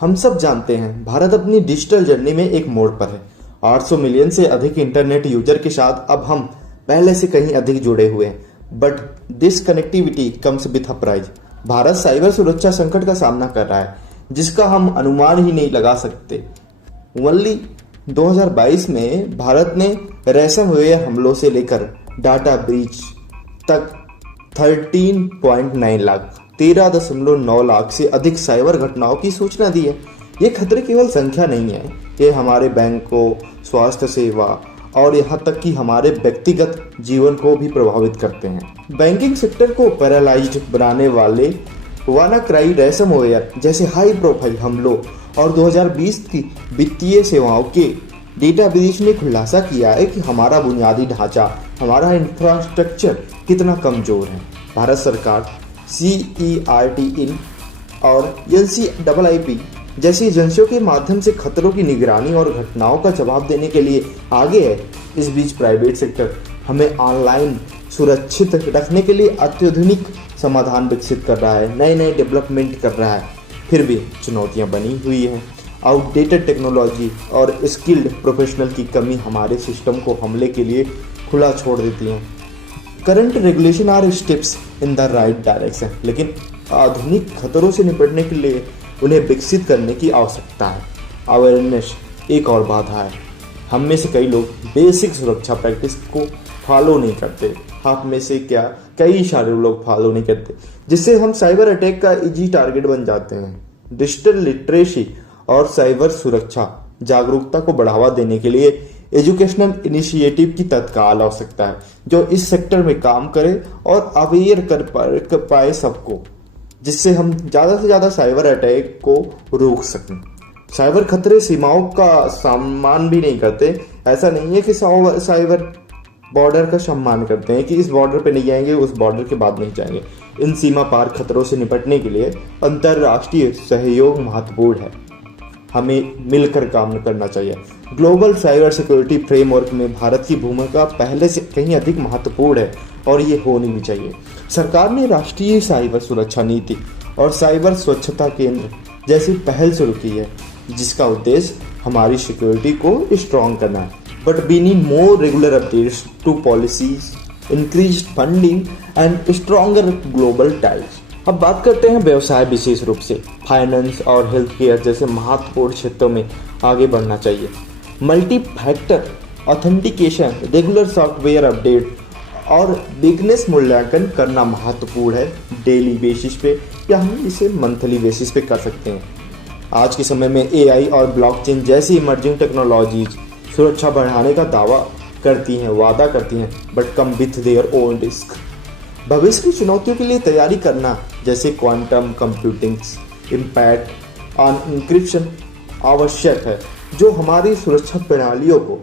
हम सब जानते हैं भारत अपनी डिजिटल जर्नी में एक मोड़ पर है। 800 मिलियन से अधिक इंटरनेट यूजर के साथ अब हम पहले से कहीं अधिक जुड़े हुए हैं। But this connectivity comes with a price. Bharat cyber सुरक्षा संकट का सामना कर रहा है जिसका हम अनुमान ही नहीं लगा सकते। ओनली 2022 में भारत ने रैंसमवेयर हमलों से लेकर डाटा ब्रीच तक 13.9 लाख 13.9 लाख से अधिक साइबर घटनाओं की सूचना दी है। ये खतरे केवल संख्या नहीं है, ये हमारे बैंकों, स्वास्थ्य सेवा और यहाँ तक कि हमारे व्यक्तिगत जीवन को भी प्रभावित करते हैं। बैंकिंग सेक्टर को पैरालाइज्ड बनाने वाले वानाक्राई, रैंसमवेयर जैसे हाई प्रोफाइल हमलों और 2020 की वित्तीय सेवाओं के डेटा ब्रीच ने खुलासा किया है कि हमारा बुनियादी ढांचा, हमारा इंफ्रास्ट्रक्चर कितना कमजोर है। भारत सरकार CERT-IN और NCIIP जैसी एजेंसियों के माध्यम से खतरों की निगरानी और घटनाओं का जवाब देने के लिए आगे है। इस बीच प्राइवेट सेक्टर हमें ऑनलाइन सुरक्षित रखने के लिए अत्याधुनिक समाधान विकसित कर रहा है, नए नए डेवलपमेंट कर रहा है। फिर भी चुनौतियां बनी हुई हैं। आउटडेटेड टेक्नोलॉजी और स्किल्ड प्रोफेशनल की कमी हमारे सिस्टम को हमले के लिए खुला छोड़ देती है। Current regulation are steps in the right direction, लेकिन आधुनिक खतरों से निपटने के लिए उन्हें विकसित करने की आवश्यकता है। अवेयरनेस एक और बाधा है। हम में से कई लोग बेसिक सुरक्षा प्रैक्टिस को फॉलो नहीं करते। आप में से क्या कई सारे लोग फॉलो नहीं करते, जिससे हम साइबर अटैक का इजी टारगेट बन जाते हैं। डिजिटल लिटरेसी और साइबर सुरक्षा जागरूकता को बढ़ावा देने के लिए एजुकेशनल इनिशिएटिव की तत्काल आवश्यकता है, जो इस सेक्टर में काम करे और अवेयर कर पाए सबको, जिससे हम ज़्यादा से ज़्यादा साइबर अटैक को रोक सकें। साइबर खतरे सीमाओं का सम्मान भी नहीं करते। ऐसा नहीं है कि साइबर बॉर्डर का सम्मान करते हैं कि इस बॉर्डर पे नहीं जाएंगे, उस बॉर्डर के बाद नहीं जाएंगे। इन सीमा पार खतरों से निपटने के लिए अंतर्राष्ट्रीय सहयोग महत्वपूर्ण है। हमें मिलकर काम करना चाहिए। ग्लोबल साइबर सिक्योरिटी फ्रेमवर्क में भारत की भूमिका पहले से कहीं अधिक महत्वपूर्ण है और ये होनी भी चाहिए। सरकार ने राष्ट्रीय साइबर सुरक्षा नीति और साइबर स्वच्छता केंद्र जैसी पहल शुरू की है, जिसका उद्देश्य हमारी सिक्योरिटी को स्ट्रॉन्ग करना है। But we need more regular updates to policies, increased funding and stronger global ties. अब बात करते हैं व्यवसाय, विशेष रूप से फाइनेंस और हेल्थ केयर जैसे महत्वपूर्ण क्षेत्रों में आगे बढ़ना चाहिए। Multi factor authentication, regular software update और बिजनेस मूल्यांकन करना महत्वपूर्ण है। डेली बेसिस पे या हम इसे मंथली बेसिस पे कर सकते हैं। आज के समय में AI और ब्लॉकचेन जैसी इमर्जिंग टेक्नोलॉजीज सुरक्षा बढ़ाने का वादा करती हैं, but come with their own risk. भविष्य की चुनौतियों के लिए तैयारी करना, जैसे quantum computing, impact on encryption आवश्यक है, जो हमारी सुरक्षा प्रणालियों को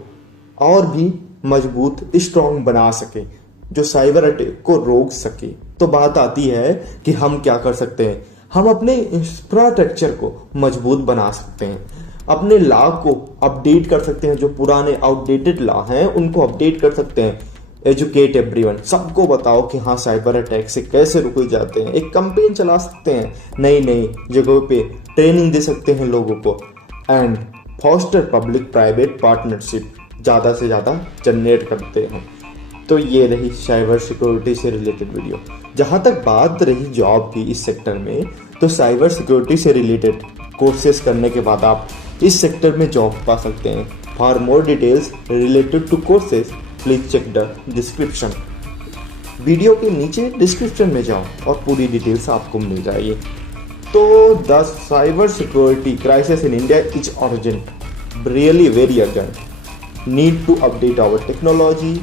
और भी मजबूत, स्ट्रॉन्ग बना सके, जो साइबर अटैक को रोक सके। तो बात आती है कि हम क्या कर सकते हैं। हम अपने इंफ्रास्ट्रक्चर को मजबूत बना सकते हैं, अपने लॉ को अपडेट कर सकते हैं। जो पुराने आउटडेटेड लॉ हैं उनको अपडेट कर सकते हैं। एजुकेट एवरीवन, सबको बताओ कि हाँ साइबर अटैक से कैसे रुके जाते हैं। एक कैंपेन चला सकते हैं, नई नई जगहों पे ट्रेनिंग दे सकते हैं लोगों को। And foster public private partnership ज़्यादा से ज़्यादा जनरेट करते हैं। तो ये रही साइबर सिक्योरिटी से रिलेटेड वीडियो। जहाँ तक बात रही जॉब की इस सेक्टर में, तो साइबर सिक्योरिटी से रिलेटेड कोर्सेज करने के बाद आप इस सेक्टर में जॉब पा सकते हैं। For more details related to courses please check the description. Video के नीचे डिस्क्रिप्शन में जाओ और पूरी डिटेल्स आपको मिल जाएगी। तो the cyber security crisis in India is urgent, really very urgent. Need to update our technology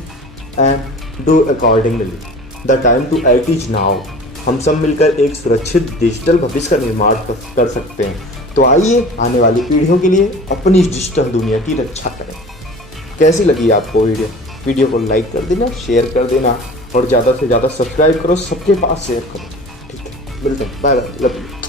and do accordingly. The time to act is now. हम सब मिलकर एक सुरक्षित डिजिटल भविष्य का निर्माण कर सकते हैं। तो आइए आने वाली पीढ़ियों के लिए अपनी इस डिजिटल दुनिया की रक्षा करें। कैसी लगी आपको वीडियो को लाइक कर देना, शेयर कर देना और ज़्यादा से ज़्यादा सब्सक्राइब करो, सबके पास शेयर करो। ठीक है, मिलते हैं, बाय बाय, लव यू।